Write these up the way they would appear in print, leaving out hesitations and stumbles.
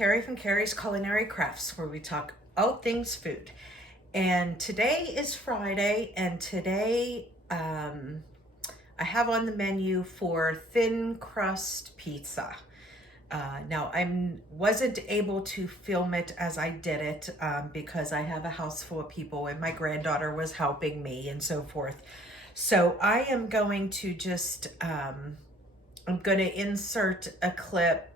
Carrie from Carrie's Culinary Crafts, where we talk all things food. And today is Friday, and today I have on the menu for thin crust pizza. Now, I wasn't able to film it as I did it because I have a house full of people and my granddaughter was helping me and so forth. So I am going to just, I'm going to insert a clip.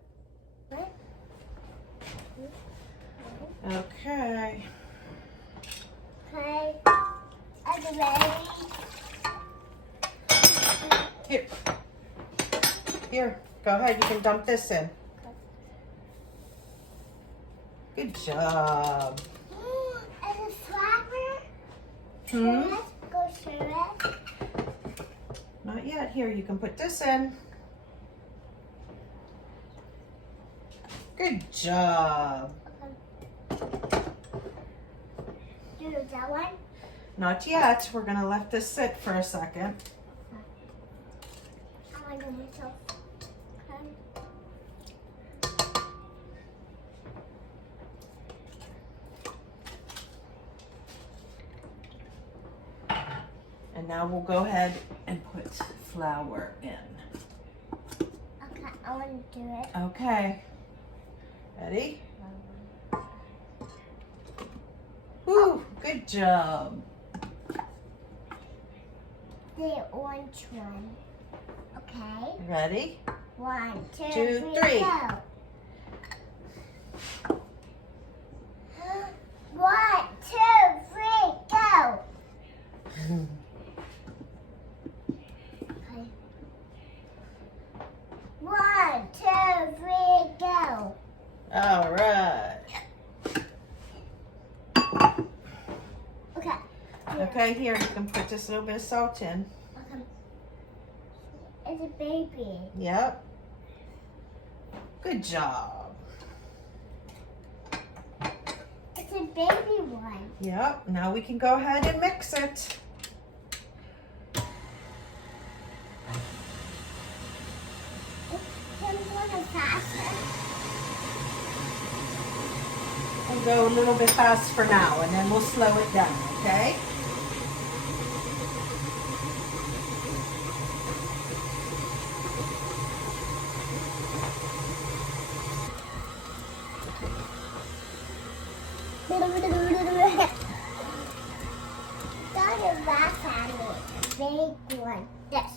Okay. Okay. Are you ready? Here, go ahead. You can dump this in. Good job. And a flower? Hmm? Go share it. Not yet. Here, you can put this in. Good job. Do that one? Not yet. We're going to let this sit for a second. I want to do myself. And now we'll go ahead and put flour in. Okay, I want to do it. Okay. Ready? Woo, good job. The orange one. Okay. Ready? 1, 2, 2, 3, 3. go. 1, 2, 3, go. Okay. 1, 2, 3, go. All right. Okay. Okay, here, you can put just a little bit of salt in. Okay. It's a baby. Yep. Good job. It's a baby one. Yep, now we can go ahead and mix it. Can we go faster? We'll go a little bit fast for now, and then we'll slow it down, okay? Don't laugh at me. Big one. This.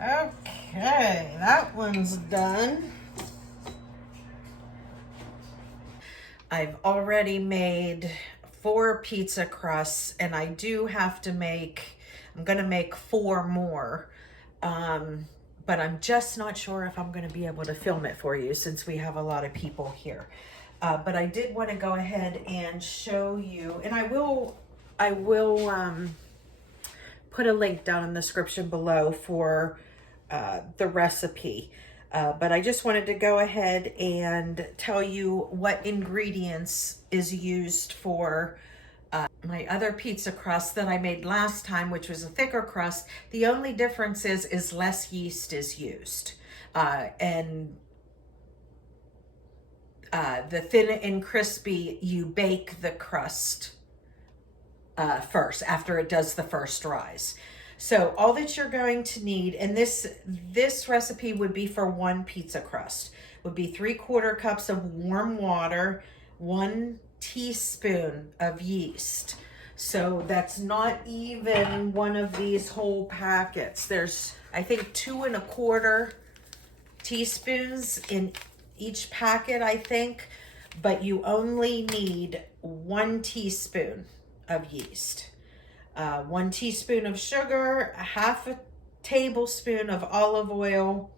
Okay, that one's done. I've already made 4 pizza crusts, and I do have to make, I'm gonna make 4 more. But I'm just not sure if I'm gonna be able to film it for you since we have a lot of people here. But I did want to go ahead and show you, and I will put a link down in the description below for the recipe. But I just wanted to go ahead and tell you what ingredients is used for my other pizza crust that I made last time, which was a thicker crust. The only difference is less yeast is used. And the thin and crispy, you bake the crust first after it does the first rise. So all that you're going to need, and this recipe would be for 1 pizza crust, would be 3/4 cups of warm water, 1 teaspoon of yeast. So that's not even one of these whole packets. There's, I think, 2 1/4 teaspoons in each packet, I think, but you only need 1 teaspoon of yeast. 1 teaspoon of sugar, a 1/2 tablespoon of olive oil,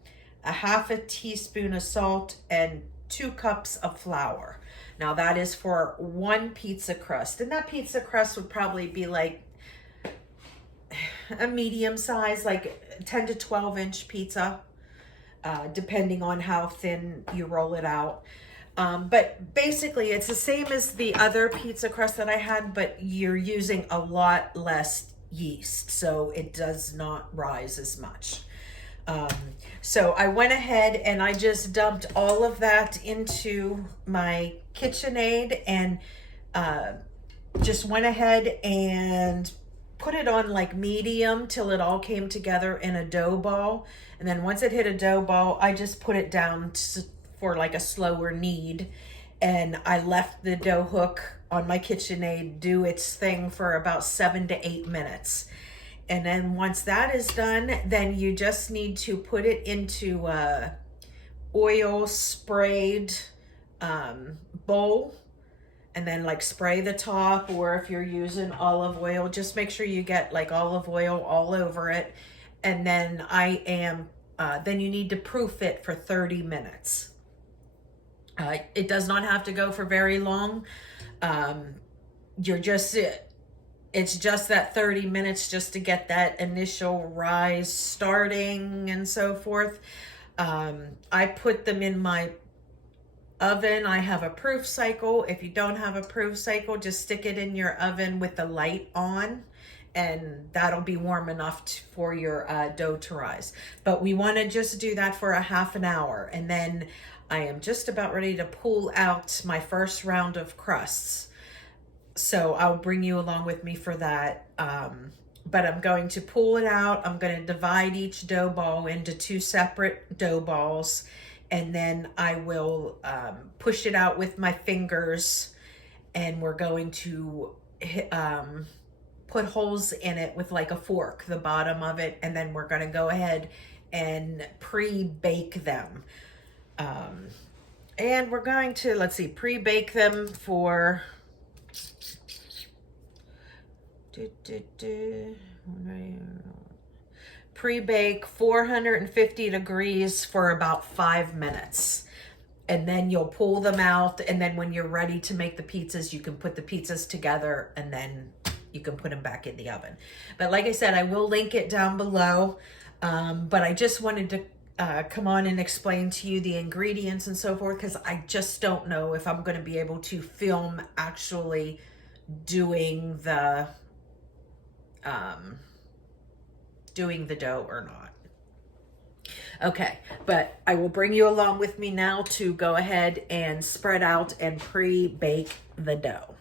a 1/2 teaspoon of salt, and 2 cups of flour. Now that is for 1 pizza crust, and that pizza crust would probably be like a medium size, like 10 to 12 inch pizza, depending on how thin you roll it out. But basically it's the same as the other pizza crust that I had, but you're using a lot less yeast, so it does not rise as much. Um, so I went ahead and I just dumped all of that into my KitchenAid and just went ahead and put it on like medium till it all came together in a dough ball. And then once it hit a dough ball, I just put it down for like a slower knead. And I left the dough hook on my KitchenAid do its thing for about 7 to 8 minutes. And then once that is done, then you just need to put it into a oil sprayed bowl, and then like spray the top, or if you're using olive oil, just make sure you get like olive oil all over it. And then then you need to proof it for 30 minutes. It does not have to go for very long. It's just that 30 minutes just to get that initial rise starting and so forth. I put them in my oven. I have a proof cycle. If you don't have a proof cycle, just stick it in your oven with the light on, and that'll be warm enough for your dough to rise. But we want to just do that for a half an hour, and then I am just about ready to pull out my first round of crusts. So I'll bring you along with me for that. But I'm going to pull it out. I'm going to divide each dough ball into 2 separate dough balls. And then I will push it out with my fingers. And we're going to put holes in it with like a fork, the bottom of it. And then we're going to go ahead and pre-bake them. And we're going to, let's see, pre-bake them for... Pre-bake 450 degrees for about 5 minutes. And then you'll pull them out, and then when you're ready to make the pizzas, you can put the pizzas together, and then you can put them back in the oven. But like I said, I will link it down below. But I just wanted to come on and explain to you the ingredients and so forth, because I just don't know if I'm going to be able to film actually doing the dough or not. Okay, but I will bring you along with me now to go ahead and spread out and pre-bake the dough.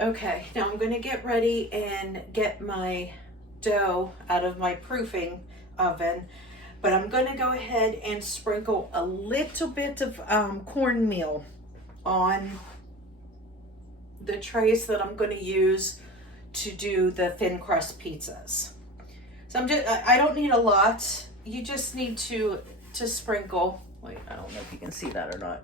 Okay, now I'm going to get ready and get my dough out of my proofing oven, but I'm going to go ahead and sprinkle a little bit of cornmeal on the trays that I'm going to use to do the thin crust pizzas. So I don't need a lot. You just need to sprinkle. Wait, I don't know if you can see that or not.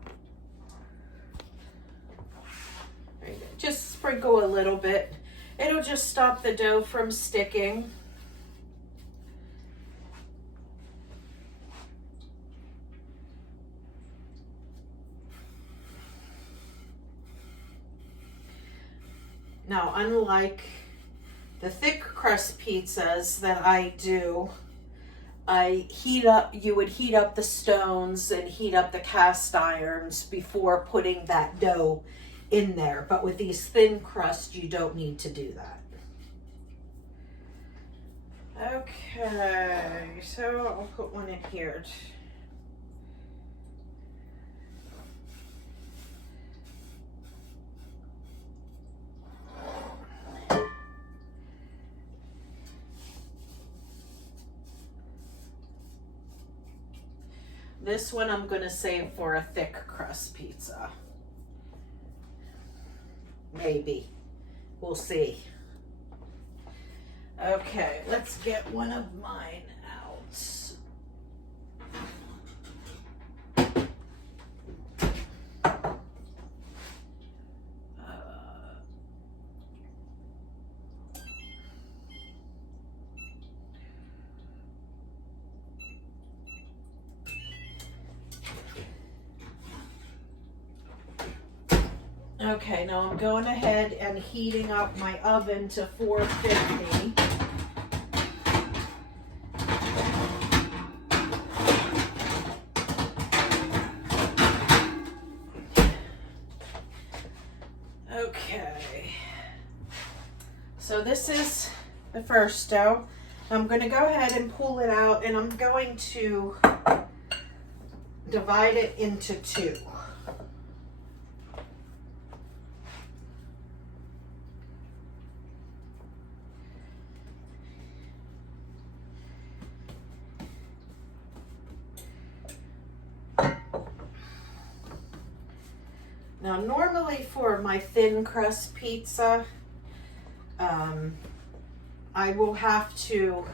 Just sprinkle a little bit. It'll just stop the dough from sticking. Now, unlike the thick crust pizzas that I do, you would heat up the stones and heat up the cast irons before putting that dough in there. But with these thin crust, you don't need to do that. Okay, so I'll put one in here. This one I'm going to save for a thick crust pizza. Maybe. We'll see. Okay, let's get one of mine out. Okay, now I'm going ahead and heating up my oven to 450. Okay, so this is the first dough. I'm going to go ahead and pull it out, and I'm going to divide it into two. Now, normally for my thin crust pizza, I will have to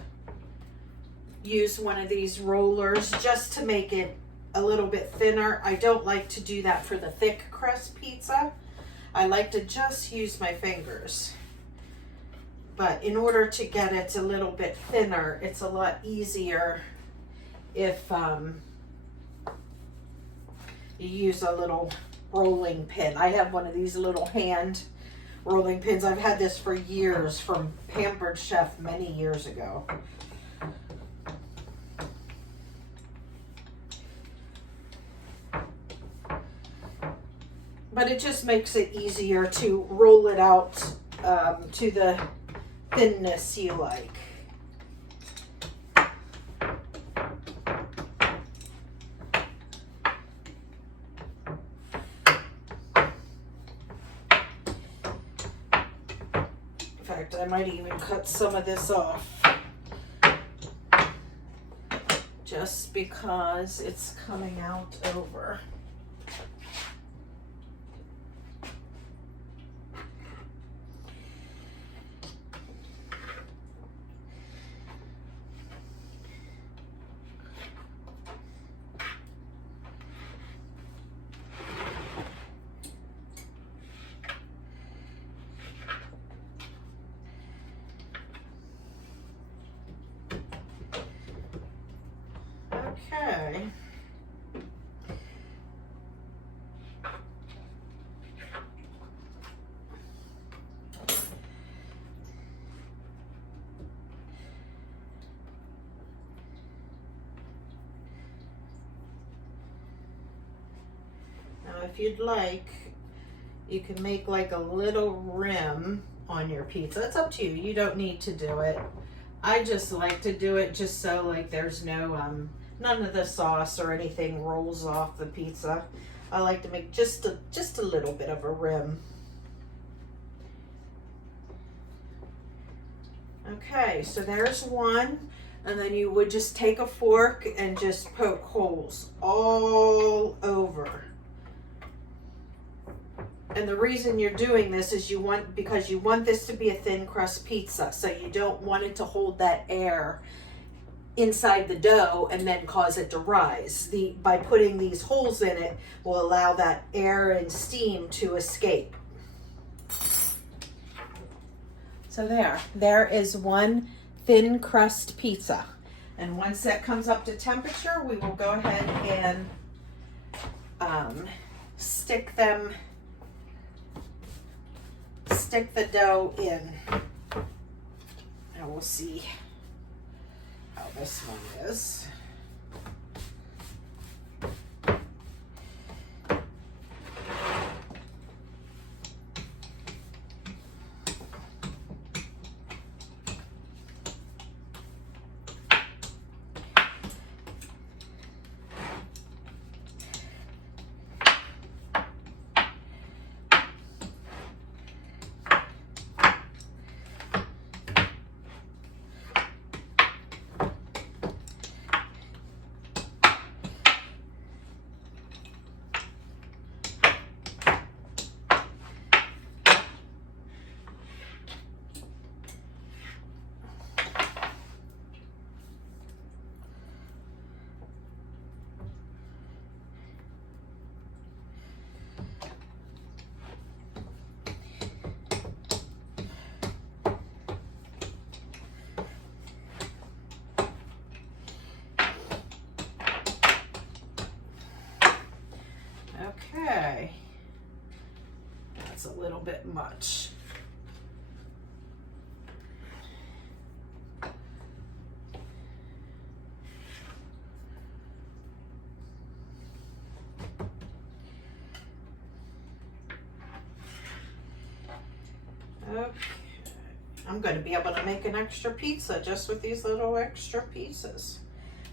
use one of these rollers just to make it a little bit thinner. I don't like to do that for the thick crust pizza. I like to just use my fingers. But in order to get it a little bit thinner, it's a lot easier if you use a little rolling pin. I have one of these little hand rolling pins. I've had this for years from Pampered Chef many years ago. But it just makes it easier to roll it out to the thinness you like. In fact, I might even cut some of this off just because it's coming out over. Okay. Now, if you'd like, you can make like a little rim on your pizza. It's up to you. You don't need to do it. I just like to do it just so like there's no none of the sauce or anything rolls off the pizza. I like to make just a little bit of a rim. Okay, so there's one, and then you would just take a fork and just poke holes all over. And the reason you're doing this is because you want this to be a thin crust pizza, so you don't want it to hold that air inside the dough and then cause it to rise. By putting these holes in it will allow that air and steam to escape. So there is one thin crust pizza. And once that comes up to temperature, we will go ahead and stick the dough in. And we'll see how this one is. Okay, that's a little bit much. Okay, I'm going to be able to make an extra pizza just with these little extra pieces.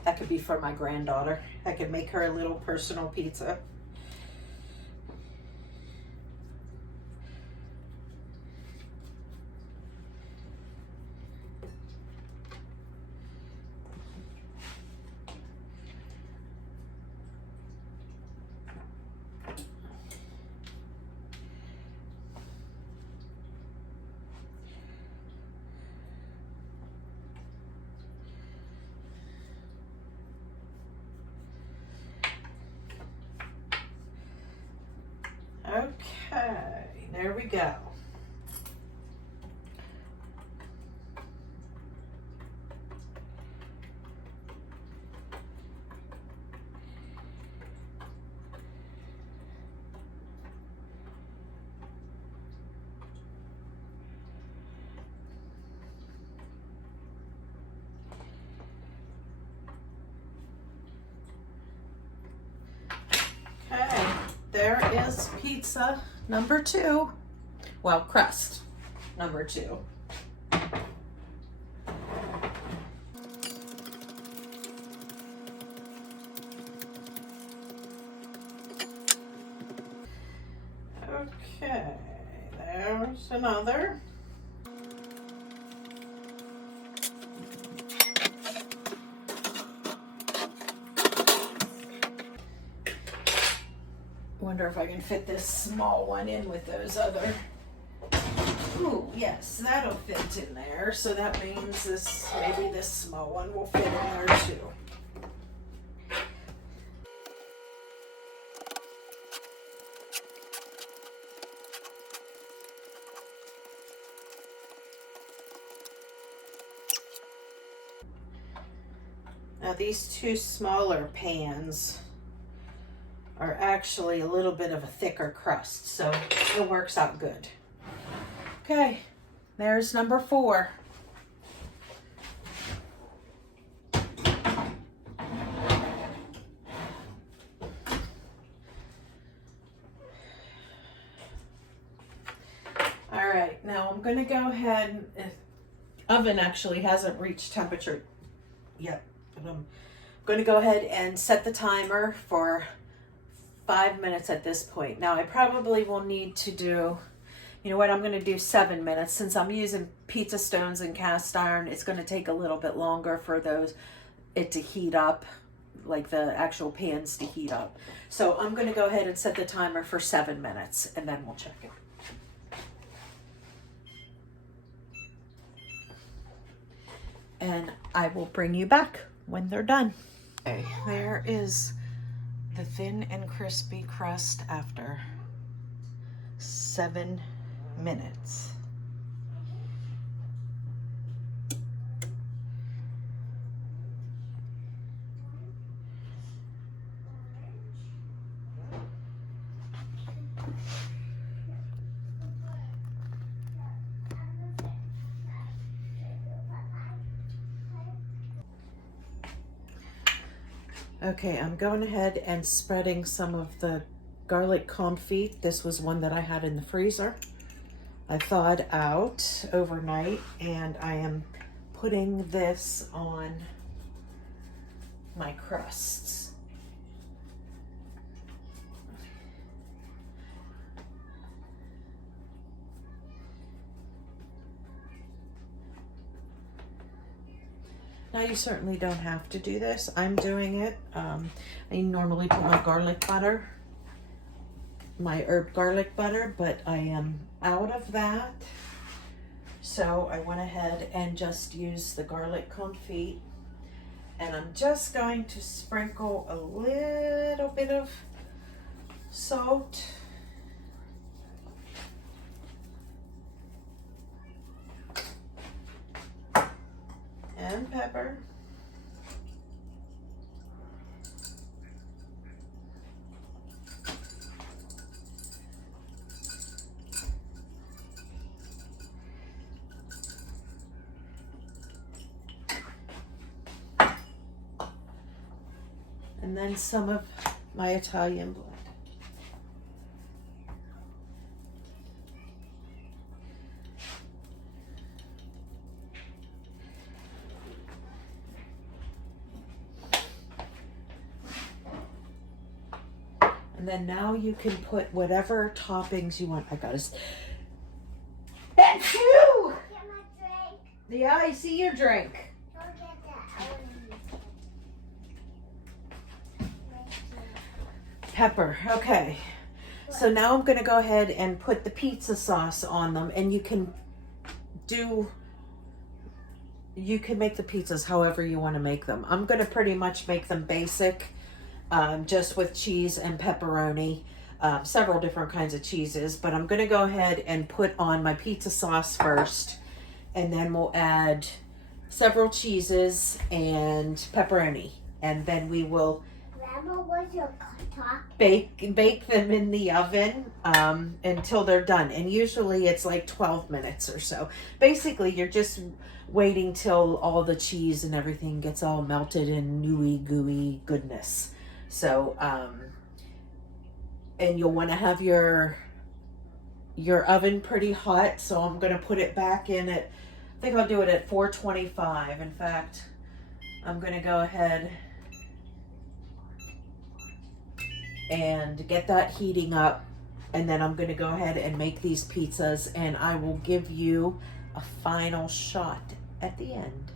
That could be for my granddaughter. I could make her a little personal pizza. Okay, there we go. Okay, there is pizza number 2. Well, crust number 2. Okay, there's another. Wonder if I can fit this small one in with those other. Ooh, yes, that'll fit in there. So that means this, maybe this small one will fit in there too. Now these 2 smaller pans are actually a little bit of a thicker crust, so it works out good. Okay, there's number 4. All right, now I'm gonna go ahead, oven actually hasn't reached temperature yet, but I'm gonna go ahead and set the timer for 5 minutes at this point. Now I probably will need to do, you know what, I'm gonna do 7 minutes. Since I'm using pizza stones and cast iron, it's gonna take a little bit longer for it to heat up, like the actual pans to heat up. So I'm gonna go ahead and set the timer for 7 minutes and then we'll check it. And I will bring you back when they're done. Okay, there is the thin and crispy crust after 7 minutes. Okay, I'm going ahead and spreading some of the garlic confit. This was one that I had in the freezer. I thawed out overnight and I am putting this on my crusts. Now you certainly don't have to do this. I'm doing it. I normally put my garlic butter, my herb garlic butter, but I am out of that. So I went ahead and just used the garlic confit. And I'm just going to sprinkle a little bit of salt. And pepper. And then some of my Italian blend. And then now you can put whatever toppings you want. I gotta. Phew! Get my drink. Yeah, I see your drink. Go get that. I want to use it. Thank you. Pepper. Okay. So now I'm gonna go ahead and put the pizza sauce on them, and you can make the pizzas however you want to make them. I'm gonna pretty much make them basic, just with cheese and pepperoni, several different kinds of cheeses, but I'm gonna go ahead and put on my pizza sauce first, and then we'll add several cheeses and pepperoni, and then we will Grandma, what's your talk? bake them in the oven until they're done, and usually it's like 12 minutes or so. Basically, you're just waiting till all the cheese and everything gets all melted in gooey goodness. So and you'll want to have your oven pretty hot, so I'm going to put it back in at, I think I'll do it at 425. In fact, I'm going to go ahead and get that heating up, and then I'm going to go ahead and make these pizzas, and I will give you a final shot at the end.